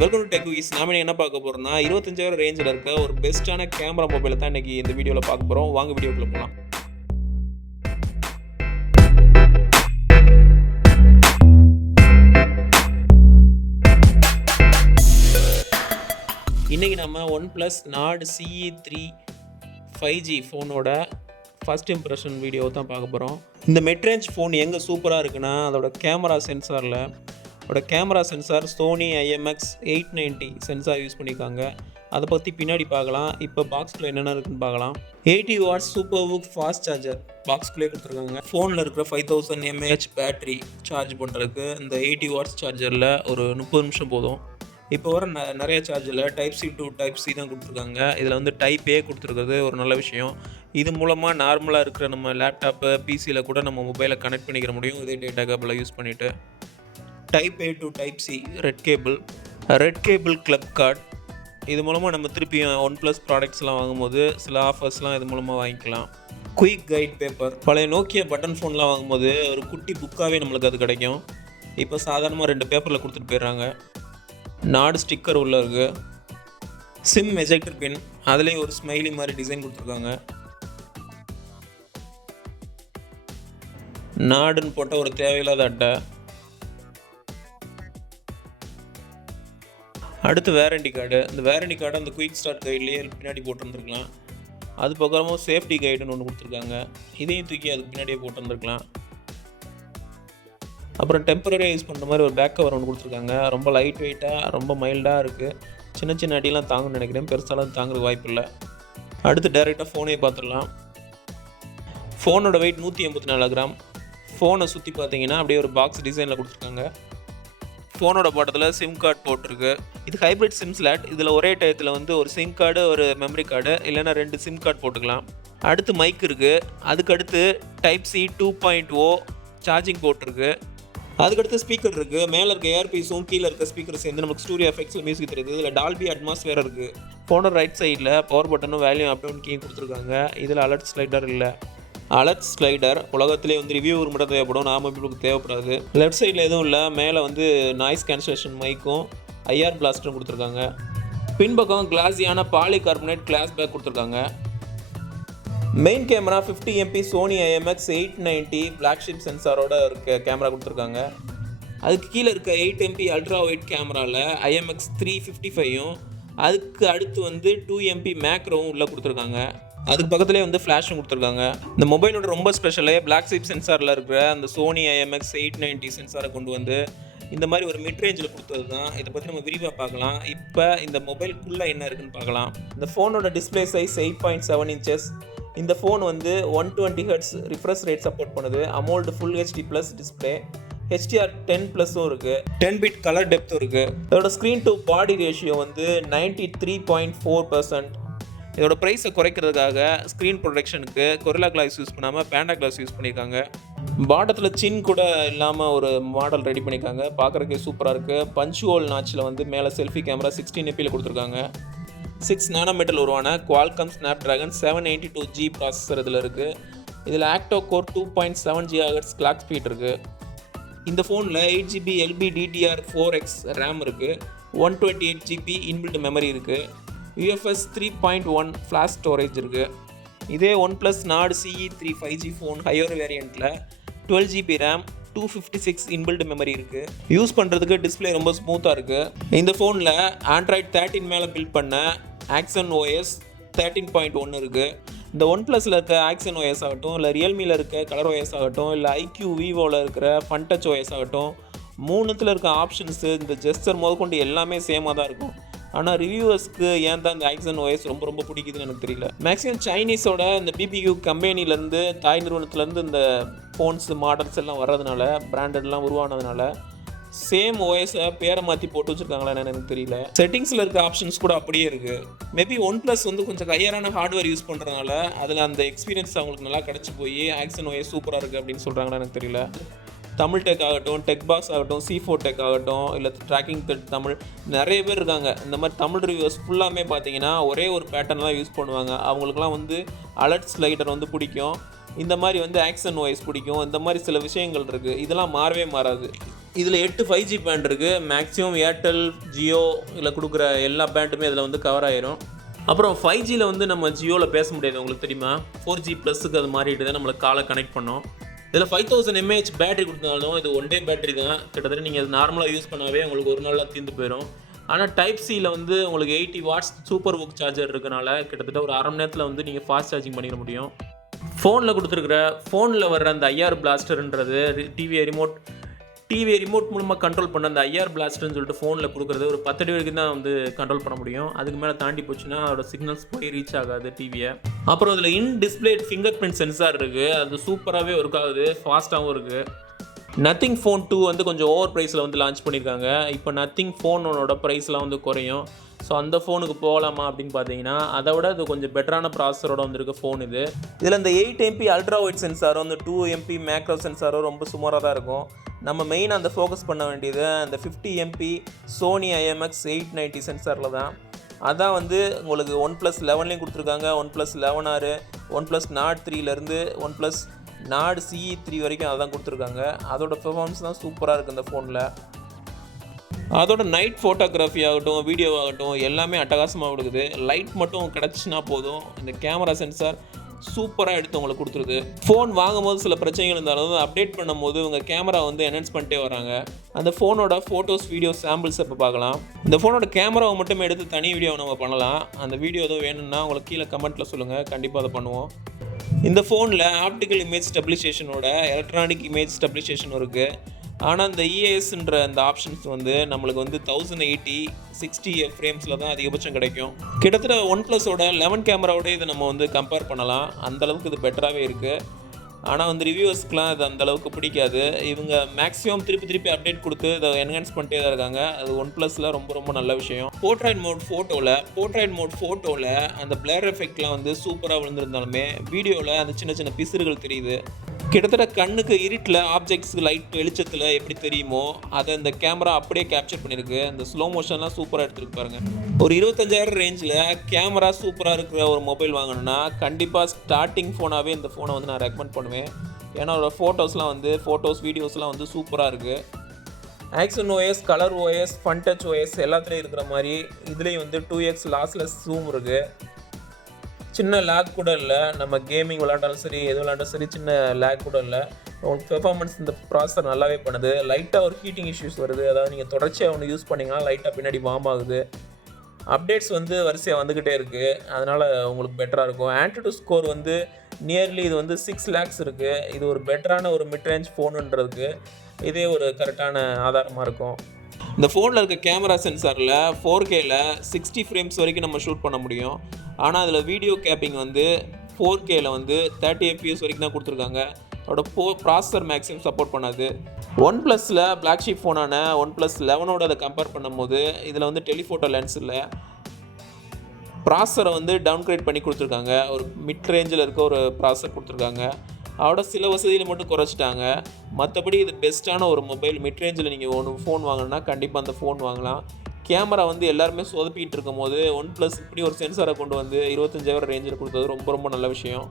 Welcome to tech views. நாம என்ன பார்க்க போறோம்னா 25,000 ரேஞ்சில் இருக்க ஒரு பெஸ்ட்டான கேமரா மொபைலை தான் இன்னைக்கு இந்த வீடியோவில் பார்க்க போகிறோம். வாங்க வீடியோக்குள்ள போகலாம். இன்றைக்கி நம்ம OnePlus NORD CE3 5G ஃபோனோட ஃபஸ்ட் இம்ப்ரெஷன் வீடியோ தான் பார்க்க போகிறோம். இந்த மிட்ரேஞ்ச் ஃபோன் எங்கே சூப்பராக இருக்குன்னா அதோட camera sensor Sony IMX 890 sensor use பண்ணியிருக்காங்க. அதை பற்றி பின்னாடி பார்க்கலாம். இப்போ பாக்ஸ்குள்ளே என்னென்ன இருக்குன்னு பார்க்கலாம். 80 watts super VOOC fast charger பாக்ஸ்குள்ளே கொடுத்துருக்காங்க. ஃபோனில் இருக்கிற 5000 mAh பேட்ரி சார்ஜ் பண்ணுறதுக்கு இந்த 80 வாட்ஸ் சார்ஜரில் ஒரு 30 நிமிஷம் போதும். இப்போ வர நிறைய சார்ஜரில் Type-C to Type-C தான் கொடுத்துருக்காங்க. இதில் வந்து Type-A கொடுத்துருக்கிறது ஒரு நல்ல விஷயம். இது மூலமாக நார்மலாக இருக்கிற நம்ம லேப்டாப்பு பிசியில் கூட நம்ம மொபைலை கனெக்ட் பண்ணிக்கிற முடியும். இதே டேட்டா கேபிளை யூஸ் பண்ணிவிட்டு Type-A to Type-C red cable club card. இது மூலமாக நம்ம திருப்பியும் OnePlus ப்ராடக்ட்ஸ்லாம் வாங்கும்போது சில ஆஃபர்ஸ்லாம் இது மூலமாக வாங்கிக்கலாம். Quick guide paper. பழைய நோக்கியா பட்டன் ஃபோன்லாம் வாங்கும்போது ஒரு குட்டி புக்காகவே நம்மளுக்கு அது கிடைக்கும். இப்போ சாதாரணமாக 2 பேப்பரில் கொடுத்துட்டு போயிடுறாங்க. NORD ஸ்டிக்கர் உள்ளே இருக்குது. சிம் எஜெக்டர் பின், அதுலேயும் ஒரு ஸ்மைலி மாதிரி டிசைன் கொடுத்துருக்காங்க. NORDன்னு போட்ட ஒரு தேவையில்லாத அட்டை. அடுத்து வேரண்டி கார்டு. இந்த வேரண்டி கார்டு அந்த குயிக் ஸ்டார்ட் கைட்லேயே பின்னாடி போட்டுருந்துருக்கலாம். அது பக்கமாக சேஃப்டி கைடுன்னு ஒன்று கொடுத்துருக்காங்க. இதையும் தூக்கி அதுக்கு பின்னாடியே போட்டுருந்துருக்கலாம். அப்புறம் டெம்பரரியாக யூஸ் பண்ணுற மாதிரி ஒரு பேக் கவர் ஒன்று கொடுத்துருக்காங்க. ரொம்ப லைட் வெயிட்டாக ரொம்ப மைல்டாக இருக்குது. சின்ன அடியெல்லாம் தாங்குன்னு நினைக்கிறேன். பெருசாலாம் தாங்குறதுக்கு வாய்ப்பு இல்லை. அடுத்து டேரெக்டாக ஃபோனே பார்த்துடலாம். ஃபோனோட வெயிட் 184 கிராம். ஃபோனை சுற்றி பார்த்தீங்கன்னா அப்படியே ஒரு பாக்ஸ் டிசைனில் கொடுத்துருக்காங்க. ஃபோனோட பட்டத்தில் சிம் கார்டு போட்டிருக்கு. இது ஹைப்ரிட் சிம் ஸ்லாட். இதில் ஒரே டயத்தில் வந்து ஒரு சிம் கார்டு ஒரு மெமரி கார்டு இல்லைன்னா 2 சிம் கார்டு போட்டுக்கலாம். அடுத்து மைக் இருக்குது. அதுக்கடுத்து Type-C 2.0 சார்ஜிங் போர்ட் இருக்குது. அதுக்கடுத்து ஸ்பீக்கர் இருக்குது. மேலே இருக்க ஏர்பீஸும் கீழே இருக்க ஸ்பீக்கர் சேர்ந்து நமக்கு ஸ்டூடியோ எஃபெக்ட்ஸில் மியூசிக் தெரியுது. இதில் டால்பி அட்மாஸ் வேறு இருக்குது. ஃபோனோட ரைட் சைடில் பவர் பட்டனும் வேல்யூம் அப் டவுன் கீயும் கொடுத்துருக்காங்க. இதில் அலர்ட் ஸ்லைடர் இல்லை. அலர்ட் ஸ்லைடர் உலகத்திலே வந்து ரிவ்யூவர் மட்டும் தேவைப்படும், நார்மல் பீப்புளுக்கு தேவைப்படாது. லெஃப்ட் சைடில் எதுவும் இல்லை. மேலே வந்து நாய்ஸ் கேன்சலேஷன் மைக்கும் IR பிளாஸ்டரும் கொடுத்துருக்காங்க. பின்பக்கம் கிளாஸியான பாலிகார்பனேட் கிளாஸ் பேக் கொடுத்துருக்காங்க. Main camera 50 MP Sony IMX 890 flagship சென்சாரோட இருக்க கேமரா கொடுத்துருக்காங்க. அதுக்கு கீழே இருக்க 8 MP அல்ட்ரா ஒயிட் கேமராவில் IMX 355யும் அதுக்கு அடுத்து வந்து 2 MP மேக்ரோவும் உள்ளே கொடுத்துருக்காங்க. அதுக்கு பக்கத்துலேயே வந்து ஃப்ளாஷும் கொடுத்துருக்காங்க. இந்த மொபைலோட ரொம்ப ஸ்பெஷலே ஃப்ளாக்ஷிப் சென்சாரில் இருக்கிற அந்த சோனி IMX 890 சென்சாரை கொண்டு வந்து இந்த மாதிரி ஒரு மிட் ரேஞ்சில் கொடுத்தது தான். இதை பற்றி நம்ம விரிவாக பார்க்கலாம். இப்போ இந்த மொபைலுக்குள்ளே என்ன இருக்குன்னு பார்க்கலாம். இந்த ஃபோனோட டிஸ்பிளே சைஸ் 8.7 inches. இந்த ஃபோன் வந்து 120 Hz ரிஃப்ரெஷ் ரேட் சப்போர்ட் பண்ணுது. அமோல்டு ஃபுல் HD+ டிஸ்பிளே, HDR10+ம் இருக்குது. 10 bit கலர் டெப்த்தும் இருக்குது. இதோட ஸ்க்ரீன் டு பாடி ரேஷியோ வந்து 93.4%. இதோட ப்ரைஸை குறைக்கிறதுக்காக ஸ்க்ரீன் ப்ரொடெக்ஷனுக்கு கொரில்லா கிளாஸ் யூஸ் பண்ணாமல் பேண்டா கிளாஸ் யூஸ் பண்ணியிருக்காங்க. பாட்டத்தில் சின் கூட இல்லாமல் ஒரு மாடல் ரெடி பண்ணியிருக்காங்க. பார்க்குறதுக்கே சூப்பராக இருக்குது. பஞ்ச் ஹோல் நாச்சில் வந்து மேலே செல்ஃபி கேமரா 16 MP கொடுத்துருக்காங்க. 6 nm உருவான குவால்காம் ஸ்னாப்ட்ராகன் 782G ப்ராசஸர் இதில் இருக்குது. இதில் octa core 2.7 GHz clock speed இருக்குது. இந்த ஃபோனில் 8GB LPDDR4X ரேம் இருக்குது. 128 GB இன்பில்ட் மெமரி இருக்குது. UFS 3.1 ஃப்ளாஷ் ஸ்டோரேஜ் இருக்குது. இதே OnePlus NORD CE3 5G phone higher வேரியண்ட்டில் 12 GB ரேம் 256 இன்பில்ட் மெமரி இருக்குது. யூஸ் பண்ணுறதுக்கு டிஸ்பிளே ரொம்ப ஸ்மூத்தாக இருக்குது. இந்த ஃபோனில் Android 13 மேலே பில்ட் பண்ண Axon OS 13.1 இருக்குது. இந்த OnePlusல இருக்க Axon OS ஆகட்டும், இல்லை ரியல்மியில் இருக்க கலர் OS ஆகட்டும், இல்லை IQ விவோவில் இருக்கிற FunTouch OS ஆகட்டும், மூணுத்தில் இருக்க ஆப்ஷன்ஸு இந்த ஜெஸ்டர் முதற்கொண்டு எல்லாமே சேமாக தான் இருக்கும். ஆனால் ரிவ்யூவர்ஸ்க்கு ஏன் தான் இந்த Axon OS ரொம்ப பிடிக்குதுன்னு எனக்கு தெரியல. மேக்ஸிமம் சைனீஸோட இந்த BBQ கம்பெனிலேருந்து தாய் நிறுவனத்துலேருந்து இந்த ஃபோன்ஸ் மாடல்ஸ் எல்லாம் வர்றதுனால பிராண்டட்லாம் உருவானதுனால சேம் OS-ஐ பேரை மாற்றி போட்டு வச்சுருக்காங்களான்னு எனக்கு தெரியல. செட்டிங்ஸில் இருக்க ஆப்ஷன்ஸ் கூட அப்படியே இருக்குது. மேபி OnePlus வந்து கொஞ்சம் ஹையரான ஹார்ட்வேர் யூஸ் பண்ணுறதுனால அதில் அந்த எக்ஸ்பீரியன்ஸ் அவங்களுக்கு நல்லா கிடச்சி போய் Axon OS சூப்பராக இருக்குது அப்படின்னு சொல்கிறாங்களான்னு எனக்கு தெரியல. தமிழ் டெக் ஆகட்டும், டெக் பாக்ஸ் ஆகட்டும், C4 டெக் ஆகட்டும், இல்லை ட்ராக்கிங் தமிழ், நிறைய பேர் இருக்காங்க. இந்த மாதிரி தமிழ் ரிவ்யூஸ் ஃபுல்லாமே பார்த்தீங்கன்னா ஒரே ஒரு பேட்டர்ன் தான் யூஸ் பண்ணுவாங்க. அவங்களுக்குலாம் வந்து அலர்ட் ஸ்லைடர் வந்து பிடிக்கும். இந்த மாதிரி வந்து Axon OS பிடிக்கும். இந்த மாதிரி சில விஷயங்கள் இருக்குது. இதெல்லாம் மாறவே மாறாது. இதில் 8 5G பேண்ட் இருக்குது. மேக்ஸிமம் ஏர்டெல், ஜியோ இதில் கொடுக்குற எல்லா பேண்டுமே இதில் வந்து கவர் ஆயிரும். அப்புறம் 5Gயில் வந்து நம்ம ஜியோவில் பேச முடியாது, உங்களுக்கு தெரியுமா? 4G ப்ளஸுக்கு அது மாறிட்டு தான் நம்மளுக்கு காலை கனெக்ட் பண்ணோம். இதில் 5000 mAh பேட்டரி கொடுத்தாலும் இது ஒன் டே பேட்டரி தான். கிட்டத்தட்ட நீங்கள் அது நார்மலாக யூஸ் பண்ணாவே உங்களுக்கு ஒரு நாளில் தீர்ந்து போயிடும். ஆனால் டைப் சியில் வந்து உங்களுக்கு 80 வாட்ஸ் சூப்பர் புக் சார்ஜர் இருக்கனால கிட்டத்தட்ட ஒரு அரை மணி நேரத்தில் வந்து நீங்கள் ஃபாஸ்ட் சார்ஜிங் பண்ணிட முடியும். ஃபோனில் வர்ற அந்த ஐஆர் பிளாஸ்டர்ன்றது டிவியை ரிமோட் மூலமாக கண்ட்ரோல் பண்ண அந்த ஐஆர் பிளாஸ்டர்னு சொல்லிட்டு ஃபோனில் கொடுக்குறது ஒரு 10 அடி வரைக்கும் தான் வந்து கண்ட்ரோல் பண்ண முடியும். அதுக்கு மேலே தாண்டி போச்சுன்னா அதோட சிக்னல்ஸ் போய் ரீச் ஆகாது டிவியை. அப்புறம் இதில் in display finger print sensor இருக்குது. அது சூப்பராகவே ஒர்க் ஆகுது, ஃபாஸ்ட்டாகவும் இருக்குது. நத்திங் ஃபோன் 2 வந்து கொஞ்சம் ஓவர் ப்ரைஸில் வந்து லான்ச் பண்ணியிருக்காங்க. இப்போ நத்திங் ஃபோனோட ப்ரைஸ்லாம் வந்து குறையும். ஸோ அந்த ஃபோனுக்கு போகலாமா அப்படின்னு பார்த்தீங்கன்னா அதை விட இது கொஞ்சம் பெட்டரான ப்ராசஸரோட வந்துருக்க ஃபோன் இது. இதில் இந்த 8 MP அல்ட்ரா ஒயிட் சென்சாரும் இந்த 2 MP மேக்ரோ சென்சாரும் ரொம்ப சுமாராக தான் இருக்கும். நம்ம மெயினாக அந்த ஃபோக்கஸ் பண்ண வேண்டியது அந்த 50 MP சோனி IMX 890 சென்சாரில் தான். அதான் வந்து உங்களுக்கு OnePlus 11லேயும் கொடுத்துருக்காங்க. OnePlus 11R, OnePlus NORD 3லேருந்து OnePlus NORD CE3 வரைக்கும் அதான் கொடுத்துருக்காங்க. அதோட பெர்ஃபார்மன்ஸ் தான் சூப்பராக இருக்குது இந்த ஃபோனில். அதோட நைட் ஃபோட்டோகிராஃபி ஆகட்டும், வீடியோ ஆகட்டும் எல்லாமே அட்டகாசமாக கொடுக்குது. லைட் மட்டும் கிடச்சின்னா போதும், இந்த கேமரா சென்சார் சூப்பராக எடுத்து உங்களுக்கு கொடுத்துருது. ஃபோன் வாங்கும்போது சில பிரச்சனைகள் இருந்தாலும் அப்டேட் பண்ணும்போது உங்கள் கேமரா வந்து என்ஹான்ஸ் பண்ணிட்டே வராங்க. அந்த ஃபோனோட ஃபோட்டோஸ், வீடியோ சாம்பிள்ஸ் இப்போ பார்க்கலாம். இந்த ஃபோனோட கேமராவை மட்டுமே எடுத்து தனி வீடியோ நம்ம பண்ணலாம். அந்த வீடியோ எதுவும் வேணும்னா உங்களுக்கு கீழே கமெண்ட்டில் சொல்லுங்கள், கண்டிப்பாக அதை பண்ணுவோம். இந்த ஃபோனில் ஆப்டிக்கல் இமேஜ் ஸ்டெபிலைசேஷனோட எலக்ட்ரானிக் இமேஜ் ஸ்டெபிலைசேஷன் இருக்குது. ஆனால் இந்த EASன்ற அந்த ஆப்ஷன்ஸ் வந்து நம்மளுக்கு வந்து 1080 60 ஃப்ரேம்ஸில் தான் அதிகபட்சம் கிடைக்கும். கிட்டத்தட்ட OnePlusோட 11 கேமராவோட இதை நம்ம வந்து கம்பேர் பண்ணலாம். அந்தளவுக்கு இது பெட்டராகவே இருக்குது. ஆனால் வந்து ரிவ்யூவர்ஸ்க்குலாம் இது அந்தளவுக்கு பிடிக்காது. இவங்க மேக்ஸிமம் திருப்பி அப்டேட் கொடுத்து இதை என்ஹான்ஸ் பண்ணிட்டே தான் இருக்காங்க. அது OnePlusல ரொம்ப நல்ல விஷயம். போர்ட்ரைட் மோட் ஃபோட்டோவில் அந்த பிளர் எஃபெக்ட்லாம் வந்து சூப்பராக விழுந்திருந்தாலுமே வீடியோவில் அந்த சின்ன பிசுறுகள் தெரியுது. கிட்டத்தட்ட கண்ணுக்கு இருட்டில் ஆப்ஜெக்ட்ஸ் லைட் வெளிச்சத்தில் எப்படி தெரியுமோ அதை இந்த கேமரா அப்படியே கேப்சர் பண்ணியிருக்கு. அந்த ஸ்லோ மோஷன்லாம் சூப்பராக எடுத்துருக்கு பாருங்கள். ஒரு 25,000 ரேஞ்சில் கேமரா சூப்பராக இருக்கிற ஒரு மொபைல் வாங்கணுன்னா கண்டிப்பாக ஸ்டார்டிங் ஃபோனாகவே இந்த ஃபோனை வந்து நான் ரெக்கமெண்ட் பண்ணுவேன். ஏன்னா ஒரு ஃபோட்டோஸ் வீடியோஸ்லாம் வந்து சூப்பராக இருக்குது. Action OS, colour OS, fun touch OS எல்லாத்துலேயும் இருக்கிற மாதிரி இதுலேயும் வந்து 2x லாஸ்லெஸ் ஜூம் இருக்குது. சின்ன லேக் கூட இல்லை. நம்ம கேமிங் விளாண்டாலும் சரி, எது விளாண்டாலும் சரி, சின்ன லேக் கூட இல்லை. உங்களுக்கு பெர்ஃபார்மன்ஸ் இந்த ப்ராசஸர் நல்லாவே பண்ணுது. லைட்டாக ஒரு ஹீட்டிங் இஷ்யூஸ் வருது. அதாவது நீங்கள் தொடர்ச்சியாக ஒன்று யூஸ் பண்ணிங்கன்னா லைட்டாக பின்னாடி வார்ம் ஆகுது. அப்டேட்ஸ் வந்து வரிசையாக வந்துக்கிட்டே இருக்குது. அதனால் உங்களுக்கு பெட்டராக இருக்கும். ஆண்ட்ராய்டு ஸ்கோர் வந்து நியர்லி இது வந்து 6 lakhs இருக்குது. இது ஒரு பெட்டரான ஒரு மிட் ரேஞ்ச் ஃபோனுன்றதுக்கு இதே ஒரு கரெக்டான ஆதாரமாக இருக்கும். இந்த ஃபோனில் இருக்க கேமரா சென்சாரில் 4Kல 60 ஃப்ரேம்ஸ் வரைக்கும் நம்ம ஷூட் பண்ண முடியும். ஆனால் அதில் வீடியோ கேப்பிங் வந்து 4Kல வந்து 30 FPS வரைக்கும் தான் கொடுத்துருக்காங்க. அதோட ப்ராசஸர் மேக்ஸிமம் சப்போர்ட் பண்ணாது. OnePlusல ஃப்ளாக்ஷிப் ஃபோனான OnePlus 11ஓட அதை கம்பேர் பண்ணும்போது இதில் வந்து டெலிஃபோட்டோ லென்ஸ் இல்லை. ப்ராசஸரை வந்து டவுன்கிரேட் பண்ணி கொடுத்துருக்காங்க. ஒரு மிட் ரேஞ்சில் இருக்க ஒரு ப்ராசஸர் கொடுத்துருக்காங்க. அதோட சில வசதியில் மட்டும் குறைச்சிட்டாங்க. மற்றபடி இது பெஸ்ட்டான ஒரு மொபைல். மிட் ரேஞ்சில் நீங்கள் ஃபோன் வாங்கினா கண்டிப்பாக அந்த ஃபோன் வாங்கலாம். கேமரா வந்து எல்லாருமே சொதப்பிட்டு இருக்கும் போது OnePlus இப்படி ஒரு சென்சாரை கொண்டு வந்து 25,000 ரேஞ்சில் கொடுத்தது ரொம்ப நல்ல விஷயம்.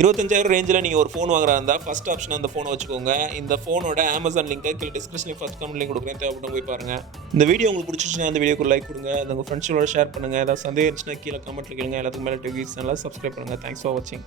25,000 ரேஞ்சில் நீங்கள் ஒரு ஃபோன் வாங்குறா இருந்தால் ஃபஸ்ட் ஆப்ஷன் அந்த ஃபோனை வச்சுக்கோங்க. இந்த ஃபோனோட Amazon லிங்கை கீழே டிஸ்கிரிப்ஷனில் ஃபஸ்ட் கமெண்ட் லிங்க் கொடுக்குறேன், தேவைப்பட்ட போய் பாருங்கள். இந்த வீடியோ உங்களுக்கு பிடிச்சிச்சுன்னா அந்த வீடியோக்கு லைக் கொடுங்க. அது உங்கள் ஃப்ரெண்ட்ஸோட ஷேர் பண்ணுங்கள். ஏதாவது சந்தேகம் இருந்துச்சுன்னா கீழே கமெண்ட்டில் கேளுங்க. எல்லாத்துக்கும் மேலே டிவி சேனலை சப்ஸ்கிரைப் பண்ணுங்கள். தேங்க்ஸ் ஃபார் வாட்சிங்.